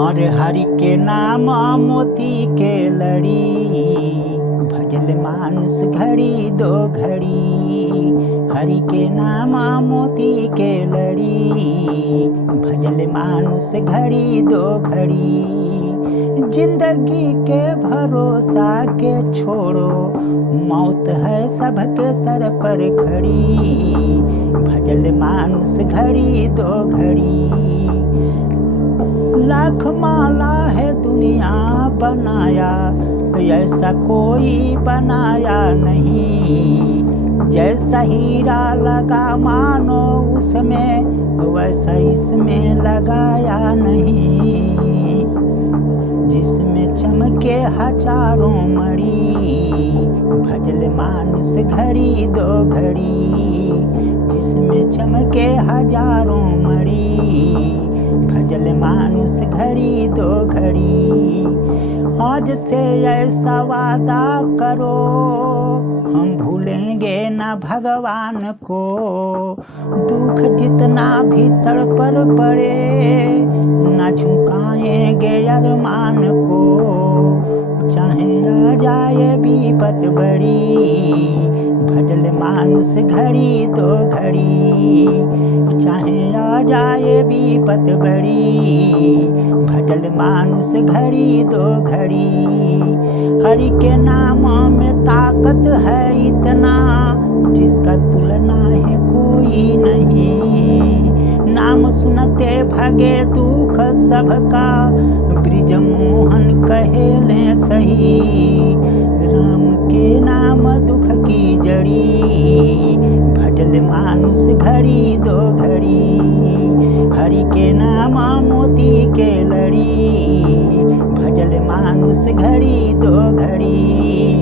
और हरि के नाम मोती के लड़ी, भजल मानुष घड़ी दो घड़ी। हरि के नाम मोती के लड़ी, भजल मानुष घड़ी दो घड़ी। जिंदगी के भरोसा के छोड़ो, मौत है सबके सर पर खड़ी। भजल मानुष घड़ी दो घड़ी। लाख माला है दुनिया बनाया, ऐसा कोई बनाया नहीं। जैसा हीरा लगा मानो उसमें, वैसा इसमें लगाया नहीं। जिसमें चमके हजारों मणि, भजल मानुष घड़ी दो घड़ी। जिसमें चमके हजारों मणि, भजल मानुष घड़ी दो घड़ी। आज से ऐसा वादा करो, हम भूलेंगे न भगवान को। दुख जितना भी सर पर पड़े, न झुकाएंगे अरमान को। चाहे आ जाए विपत बड़ी, भजल मानुष घड़ी दो घड़ी। चाहे आ जाए विपत बड़ी, भजल मानुष घड़ी दो घड़ी। हरि के नाम में ताकत है इतना, जिसका तुलना है कोई नहीं। नाम सुनते भगे दुख सबका, ब्रिज मोहन कहे ले सही। राम के नाम दुख की जड़ी, भजल मानुष घड़ी दो घड़ी। हरि के नाम मोती के लड़ी, भजल मानुष घड़ी दो घड़ी।